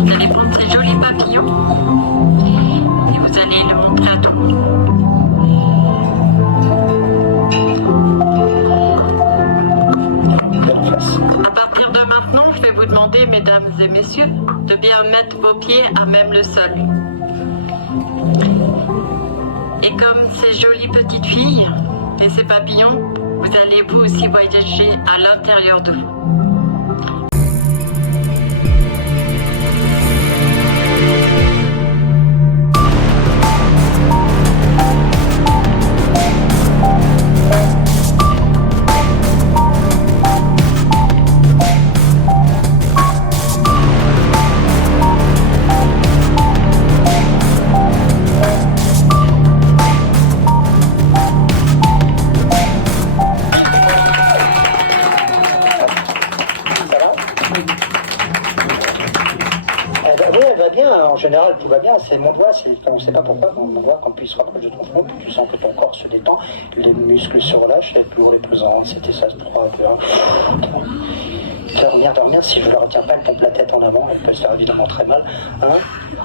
Vous allez prendre ces jolis papillons et vous allez le montrer à tout le monde. À partir de maintenant, je vais vous demander, mesdames et messieurs, de bien mettre vos pieds à même le sol. Et comme ces jolies petites filles et ces papillons, vous allez vous aussi voyager à l'intérieur de vous. En général, tout va bien, c'est mon doigt, on ne sait pas pourquoi, mon doigt, qu'on puisse reprendre, je trouve bon, tu sens que ton corps se détend, les muscles se relâchent, les plus gros, les plus grands, c'était ça, je crois, dormir, si je ne le retiens pas, elle pompe la tête en avant, elle peut se faire évidemment très mal, hein.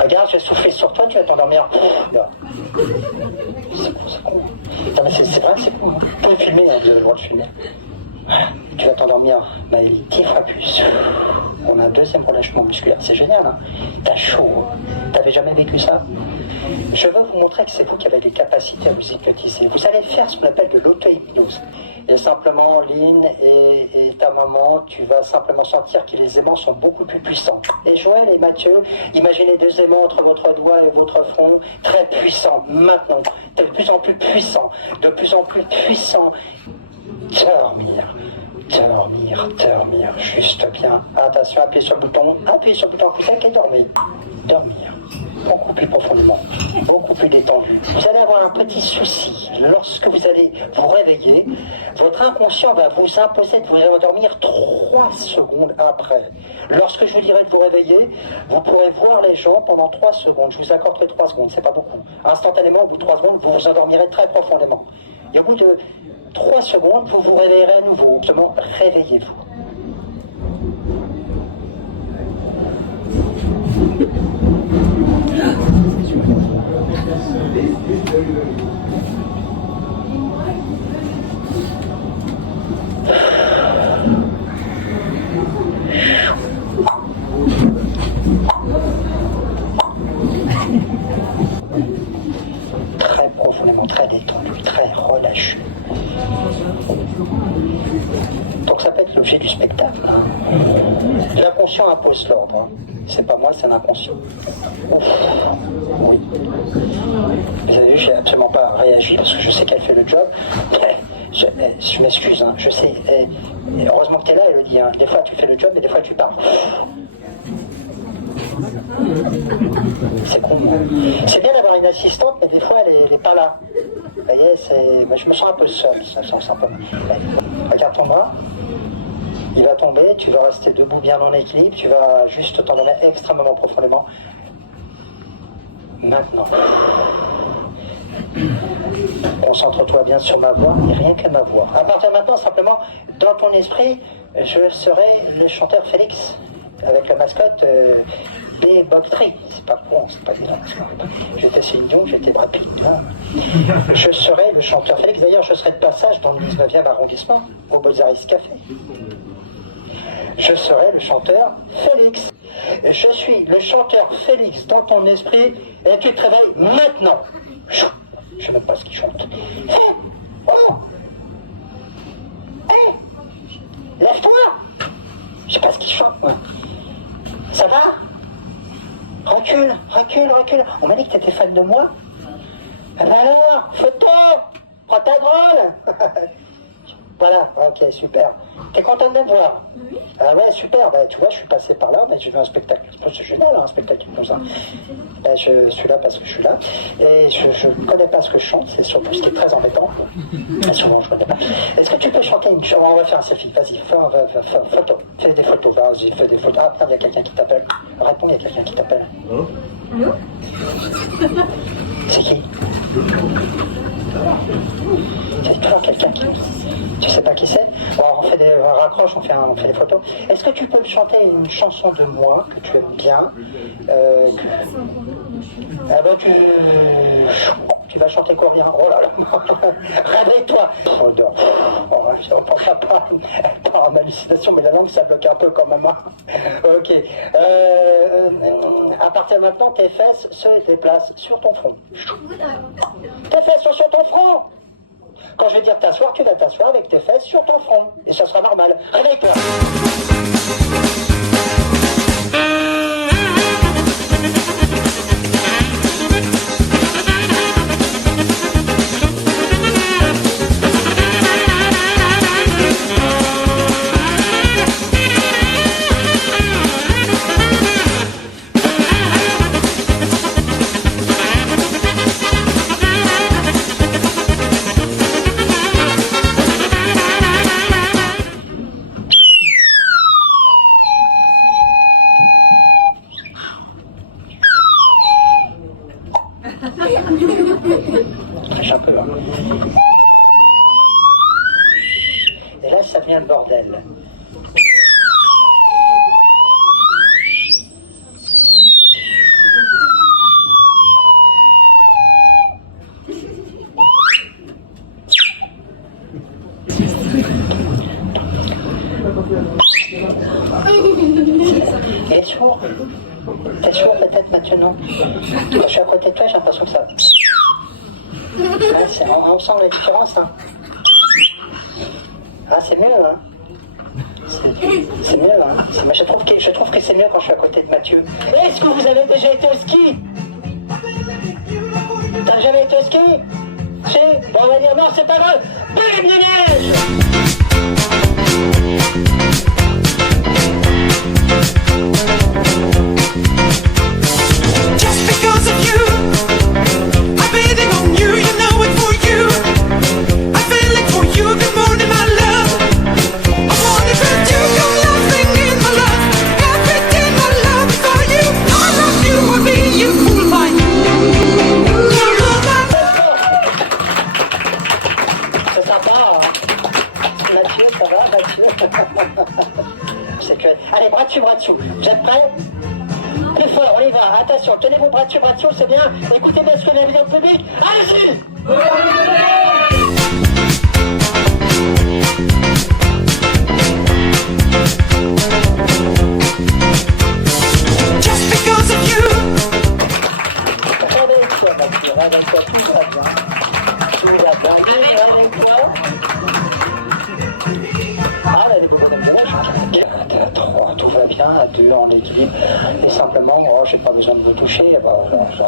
Regarde, je vais souffler sur toi, tu vas t'endormir. C'est con. Non, mais c'est vrai, c'est con. Vous pouvez filmer, hein, le droit de filmer. Tu vas t'endormir, Maëlie, 10 fois plus. On a un deuxième relâchement musculaire, c'est génial, hein. T'as chaud, t'avais jamais vécu ça. Je veux vous montrer que c'est vous qui avez des capacités à vous hypnotiser. Vous allez faire ce qu'on appelle de l'auto-hypnose. Et simplement, Lynn et ta maman, tu vas simplement sentir que les aimants sont beaucoup plus puissants. Et Joël et Mathieu, imaginez deux aimants entre votre doigt et votre front, très puissants. Maintenant, de plus en plus puissants, de plus en plus puissants. Dormir, juste bien. Attention, appuyez sur le bouton coup sec et dormir. Beaucoup plus profondément, beaucoup plus détendu. Vous allez avoir un petit souci. Lorsque vous allez vous réveiller, votre inconscient va vous imposer de vous endormir 3 secondes après. Lorsque je vous dirai de vous réveiller, vous pourrez voir les gens pendant 3 secondes. Je vous accorderai 3 secondes, c'est pas beaucoup. Instantanément, au bout de 3 secondes, vous vous endormirez très profondément. Et au bout de 3 secondes, vous vous réveillerez à nouveau. Justement, réveillez-vous. Très profondément, très détendu, très relâché. Donc ça peut être l'objet du spectacle. Hein. L'inconscient impose l'ordre. Hein. C'est pas moi, c'est l'inconscient. Oui. Vous avez vu, j'ai absolument pas réagi parce que je sais qu'elle fait le job. Je m'excuse, hein. Je sais. Heureusement que tu es là, elle le dit. Hein. Des fois tu fais le job et des fois tu parles. C'est con. C'est bien d'avoir une assistante, mais des fois elle n'est pas là. Vous voyez, je me sens un peu seul, ça sent un peu. Regarde ton bras, il va tomber, tu vas rester debout bien en équilibre, tu vas juste t'endormir extrêmement profondément. Maintenant, concentre-toi bien sur ma voix et rien que ma voix. À partir de maintenant, simplement, dans ton esprit, je serai le chanteur Félix, avec la mascotte B-Boctry. C'est pas bon, c'est pas évident. J'étais Céline Dion, j'étais Brad Pitt. Je serai le chanteur Félix. D'ailleurs, je serai de passage dans le 19e arrondissement, au Beaux-Arts Café. Je serai le chanteur Félix. Je suis le chanteur Félix dans ton esprit et tu te réveilles maintenant. Je ne sais même pas ce qu'il chante. Hé! Oh! Hé! Lève-toi! Je sais pas ce qu'il chante, moi. Ça va? Recule. On m'a dit que tu étais fan de moi. Alors, photo! Prends ta drôle! Voilà, ok, super. T'es content de me voir? Oui. Ah ouais, super. Bah, tu vois, je suis passé par là, mais j'ai vu un spectacle. C'est génial, un spectacle comme ça. Bah, je suis là parce que je suis là. Et je ne connais pas ce que je chante, c'est surtout ce qui est très embêtant. Souvent, je ne connais pas. Est-ce que tu peux chanter une chanson? On va faire un selfie, vas-y, photo. Fais des photos, vas-y, fais des photos. Ah, putain, il y a quelqu'un qui t'appelle. Réponds, il y a quelqu'un qui t'appelle. Allô? C'est qui? C'est toi, quelqu'un qui... Tu sais pas qui c'est? Bon, on raccroche, on fait des photos. Est-ce que tu peux me chanter une chanson de moi que tu aimes bien Ah ben tu vas chanter coréen. Oh là là, réveille-toi. Oh, pas en hallucination, mais la langue ça bloque un peu quand même. Hein. Ok. À partir de maintenant, tes fesses se déplacent sur ton front. Tes fesses sont sur ton front. Quand je vais dire t'asseoir, tu vas t'asseoir avec tes fesses sur ton front. Et ça sera normal. Réveille-toi. Un peu, hein. Et là, ça devient le bordel. Et sourd. T'es sourd peut-être maintenant. Quand je suis à côté de toi, j'ai l'impression que ça... Ouais, on sent la différence. Hein. Ah, c'est mieux. Hein. C'est mieux. Hein. Je trouve que c'est mieux quand je suis à côté de Mathieu. Est-ce que vous avez déjà été au ski? T'as jamais été au ski? Si? Bon, on va dire non, c'est pas grave. Bim de neige! Just because of you, I'm betting on you, you know it for you. I'm feeling for you, good morning, my love. I wanna put you, you're laughing in my love. Everything my love for you. I love you, I mean you, fool my C'est sympa. Mathieu, ça va, Mathieu? C'est que... Allez, bras dessus. Vous êtes prêts? Plus fort, on y va. Attention, tenez vos bras dessus, c'est bien. Écoutez bien ce que la vidéo publique. Allez-y! just because of you. Réveille-toi, Mathieu, réveille-toi, tout va bien. Réveille-toi. Ah, là, les bobos de neige. 4 à 3, tout va bien. À 2, en équilibre. Et simplement, j'ai pas besoin de vous toucher. J'ai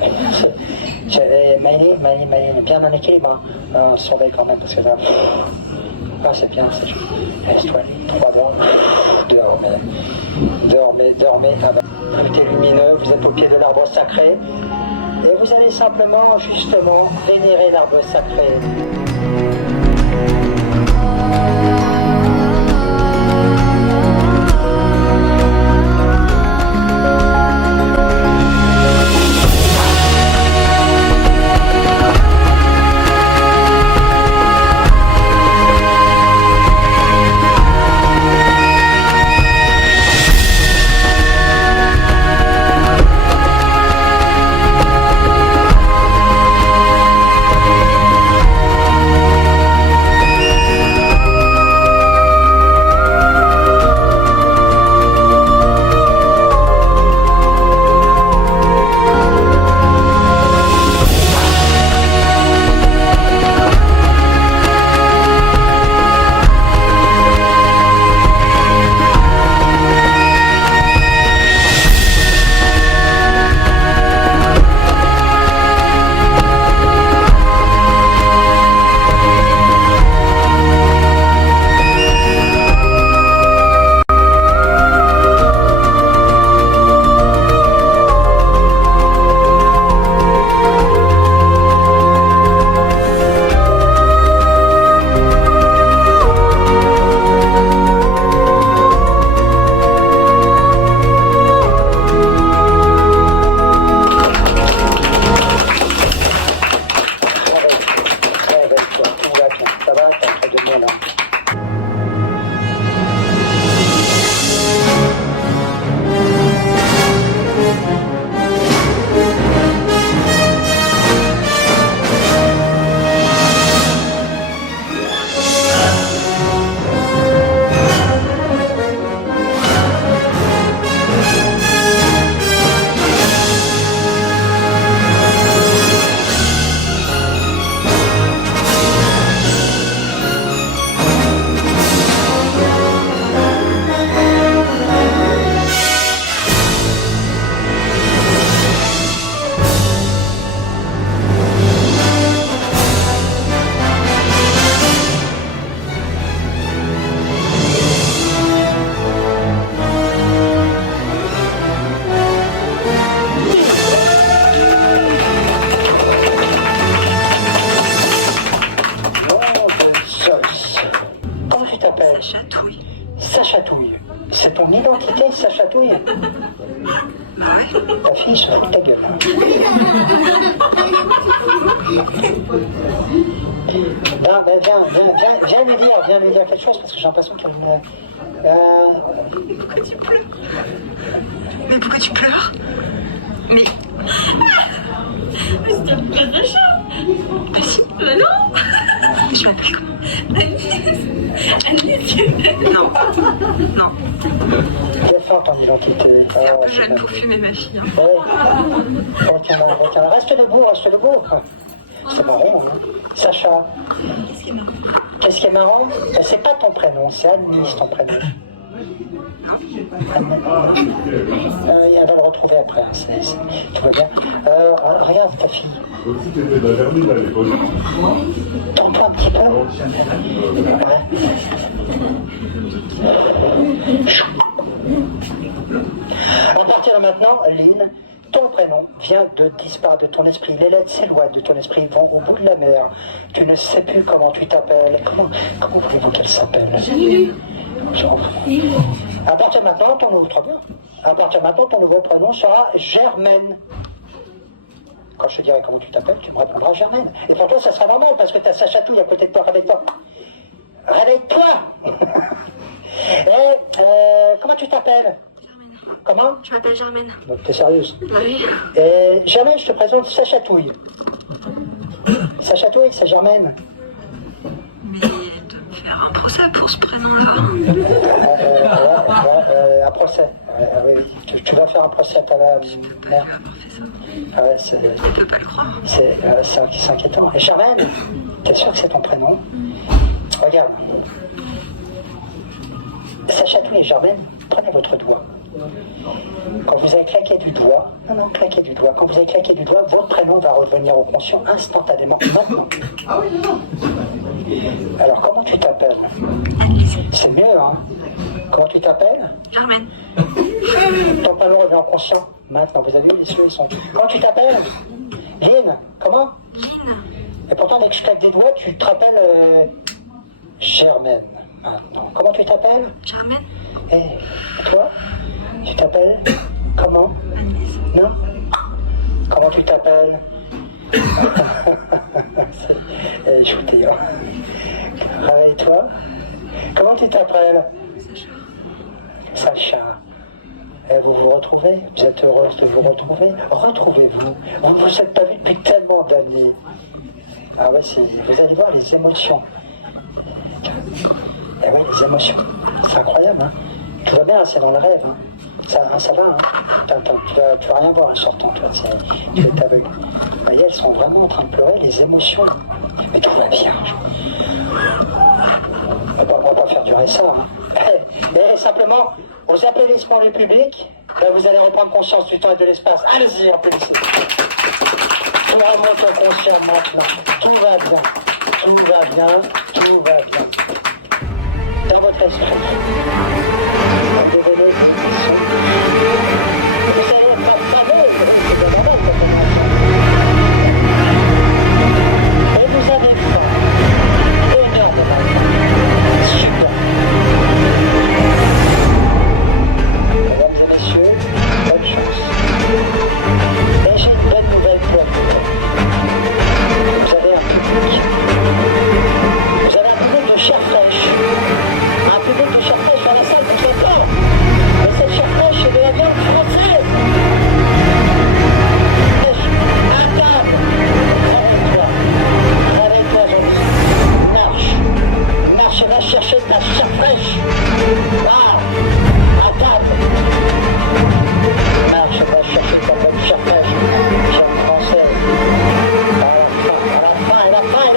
rien fait. J'avais Maïli, bien en équilibre. Hein. Surveille quand même, parce que là... Ah, c'est bien, c'est juste. Reste-toi, 3 dehors. Dormez. Tout est lumineux, vous êtes au pied de l'arbre sacré. Et vous allez simplement, justement, vénérer l'arbre sacré. Ça chatouille. C'est ton identité, ça chatouille. Ta fille se fout de ta gueule. Ben, viens lui dire quelque chose parce que j'ai l'impression qu'elle Pourquoi tu pleures? Mais pourquoi tu pleures? Mais c'était pas Sacha. Ah si, bah non. Je m'appelle comment? Agnès. Non. Quelle fort ton identité. C'est un peu jeune pour fumer ma fille. Hein. Ouais. Retiens. Reste debout. C'est marrant, hein. Sacha. Qu'est-ce qui est marrant? Ben, c'est pas ton prénom, c'est Agnès ton prénom. Elle va le retrouver après, tout va bien. Regarde ta fille. Tends-toi un petit peu. Ouais. À partir de maintenant, Lynn, ton prénom vient de disparaître de ton esprit. Les lettres s'éloignent de ton esprit, vont au bout de la mer. Tu ne sais plus comment tu t'appelles. Comment voulez-vous qu'elle s'appelle? À partir de maintenant, ton nouveau prénom sera Germaine. Quand je te dirai comment tu t'appelles, tu me répondras Germaine. Et pour toi, ça sera normal parce que tu as sa chatouille à côté de toi. Réveille-toi. Comment tu t'appelles? Germaine. Comment? Je m'appelle Germaine. Donc, t'es sérieuse? Oui. Germaine, je te présente sa chatouille. Sa chatouille, c'est Germaine. Mais de me faire un procès pour ce prénom-là. Un procès. Oui. Tu vas faire un procès à ta mère. Je peux pas le croire. C'est inquiétant. Et Germaine, t'es sûr que c'est ton prénom? Regarde. Ça chatouille, Germaine, prenez votre doigt. Quand vous avez claqué du doigt, quand vous avez claqué du doigt, votre prénom va revenir au conscient instantanément, maintenant. Alors, comment tu t'appelles? C'est mieux, hein? Comment tu t'appelles? Germaine. Ton prénom revient au conscient, maintenant. Vous avez vu, les yeux, ils sont... Comment tu t'appelles? Lynn. Comment? Lynn. Et pourtant, dès que je claque des doigts, tu te rappelles Germaine, maintenant. Comment tu t'appelles? Germaine. Et toi? Tu t'appelles comment? Agnès. Non? Comment tu t'appelles? Écoutez, réveille-toi. Comment tu t'appelles? Sacha. Et vous vous retrouvez? Vous êtes heureuse de vous retrouver? Retrouvez-vous. Vous ne vous êtes pas vu depuis tellement d'années. Ah ouais, vous allez voir les émotions. Eh oui, les émotions. C'est incroyable, hein? Tout va bien, c'est dans le rêve. Hein. Ça va, hein? Tu vas rien voir en sortant, toi. Tu es aveugle. Vous voyez, elles sont vraiment en train de pleurer, les émotions. Mais tout va bien. On va pas faire durer ça. Hein. Et simplement, aux applaudissements du public, là, vous allez reprendre conscience du temps et de l'espace. Allez-y, applaudissez. Tout remonte en conscience maintenant. Tout va bien. Tout va bien. Tout va bien. Dans votre esprit. Devenez vous allez et vous avez faim. Énormément. Super. Mesdames et messieurs, bonne chance. Et j'ai une bonne nouvelle pour vous. Vous avez un public. Vous avez un public de chair fraîche. Un public de chair fraîche dans la salle de spectacle. Mais cette chair fraîche, c'est de la viande française. À table. Réveille-toi, Johnny. Marche et va chercher de la chair fraîche. Là, à table. Marche et va chercher de la bonne chair fraîche. Chair française. À la fin. À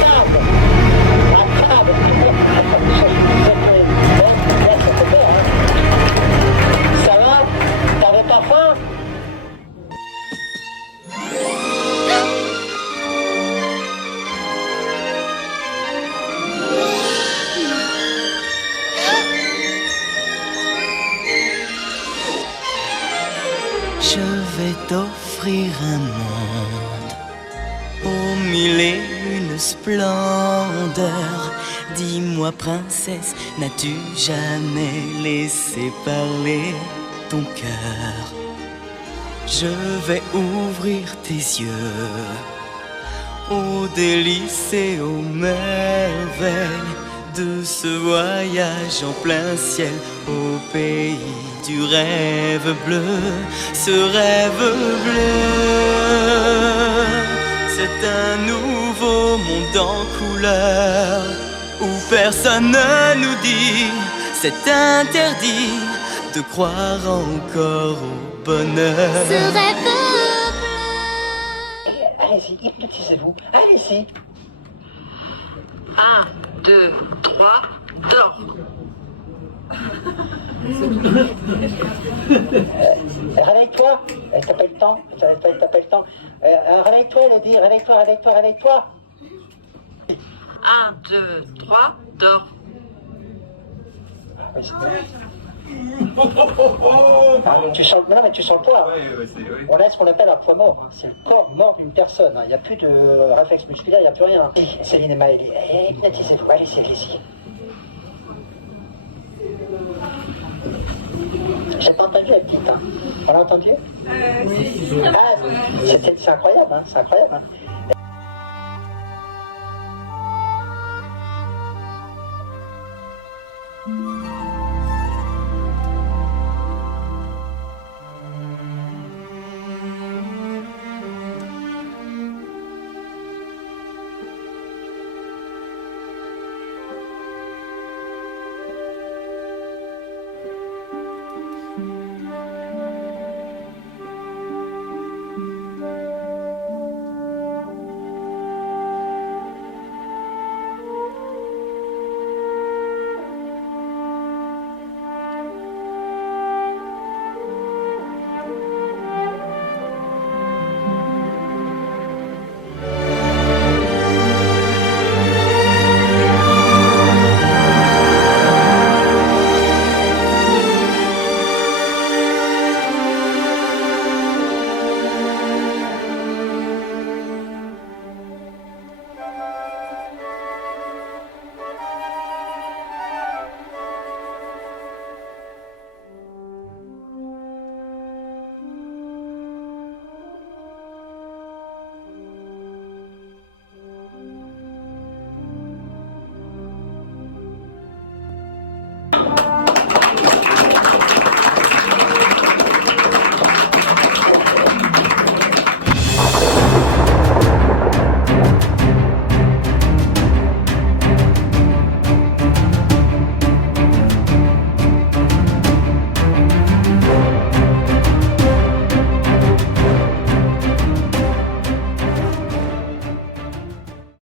table. Ça va? T'avais pas faim? Je vais t'offrir un monde aux mille et une splendeurs, Dis-moi princesse, n'as-tu jamais laissé parler ton cœur? Je vais ouvrir tes yeux aux délices et aux merveilles de ce voyage en plein ciel au pays du rêve bleu. Ce rêve bleu, c'est un nouveau monde en couleur où personne ne nous dit c'est interdit de croire encore au bonheur. Ce rêve bleu. Allez-y, hypnotisez-vous. Allez-y. 1, 2, 3, dors. Réveille-toi. T'as pas eu le temps. T'as pas eu le temps. Réveille-toi, Elodie. Réveille-toi, réveille-toi, réveille-toi. 1, 2, 3, dors. Ah, mais tu sens, non, mais tu sens le poids. On a ce qu'on appelle un poids mort. Hein. C'est le corps mort d'une personne. Il n'y a plus de réflexe musculaire, il n'y a plus rien. Céline et Maëlie, hypnotisez-vous. Allez-y, allez-y. J'ai pas entendu la petite. Hein. On l'a entendu? Ah, c'est incroyable, hein, c'est incroyable. Hein.